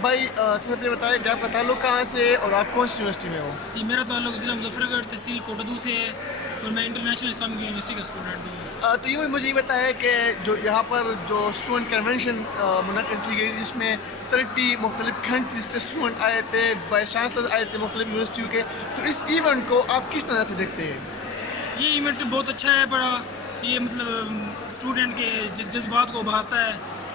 بھائی سب سے پہلے بتائیں کہ آپ کا تعلق کہاں سے ہے اور آپ کون سی یونیورسٹی میں ہو؟ جی میرا تعلق ضلع مظفر گڑھ تحصیل کوٹدو سے ہے اور میں انٹرنیشنل اسلامک یونیورسٹی کا اسٹوڈنٹ ہوں۔ تو یہ مجھے یہ بتایا کہ جو یہاں پر جو اسٹوڈنٹ کنونشن منعقد کی گئی جس میں 30 مختلف کنٹریز سے اسٹوڈنٹ آئے تھے، وائس چانسلر آئے تھے مختلف یونیورسٹیوں کے، تو اس ایونٹ کو آپ کس طرح سے دیکھتے ہیں؟ یہ ایونٹ بہت اچھا ہے، بڑا یہ مطلب اسٹوڈنٹ کے جذبات کو ابھارتا ہے۔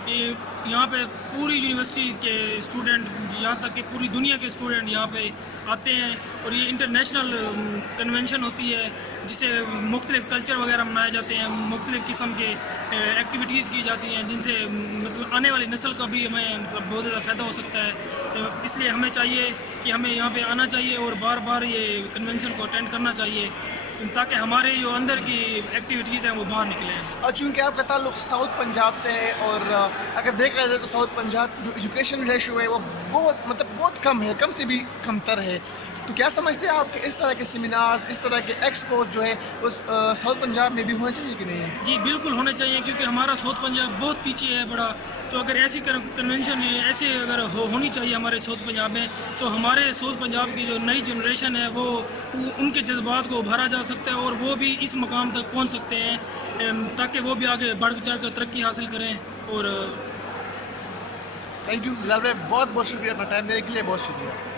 یہ یہاں پہ پوری یونیورسٹیز کے اسٹوڈنٹ، یہاں تک کہ پوری دنیا کے اسٹوڈنٹ یہاں پہ آتے ہیں، اور یہ انٹرنیشنل کنونشن ہوتی ہے جسے مختلف کلچر وغیرہ منائے جاتے ہیں، مختلف قسم کے ایکٹیویٹیز کی جاتی ہیں جن سے مطلب آنے والی نسل کا بھی ہمیں مطلب بہت زیادہ فائدہ ہو سکتا ہے۔ اس لیے ہمیں چاہیے کہ ہمیں یہاں پہ آنا چاہیے اور بار بار یہ کنونشن کو اٹینڈ کرنا چاہیے تاکہ ہمارے جو اندر کی ایکٹیویٹیز ہیں وہ باہر نکلیں۔ اور چونکہ آپ کا تعلق ساؤتھ پنجاب سے ہے اور اگر دیکھا جائے تو ساؤتھ پنجاب جو ایجوکیشن ریشو ہے وہ بہت کم ہے، کم سے بھی کم تر ہے، تو کیا سمجھتے ہیں آپ کہ اس طرح کے سیمینارز، اس طرح کے ایکسپوز جو ہے وہ ساؤتھ پنجاب میں بھی ہونا چاہیے کہ نہیں؟ جی بالکل ہونا چاہیے، کیونکہ ہمارا ساؤتھ پنجاب بہت پیچھے ہے بڑا، تو اگر ایسی کنونشن ایسے اگر ہونی چاہیے ہمارے ساؤتھ پنجاب میں، تو ہمارے ساؤتھ پنجاب کی جو نئی جنریشن ہے وہ ان کے جذبات کو ابھارا جا سکتا ہے اور وہ بھی اس مقام تک پہنچ سکتے ہیں تاکہ وہ بھی آگے بڑھ چڑھ کر ترقی حاصل کریں۔ اور تھینک یو بلال بھائی، بہت بہت شکریہ، اپنا ٹائم دینے کے لیے بہت شکریہ۔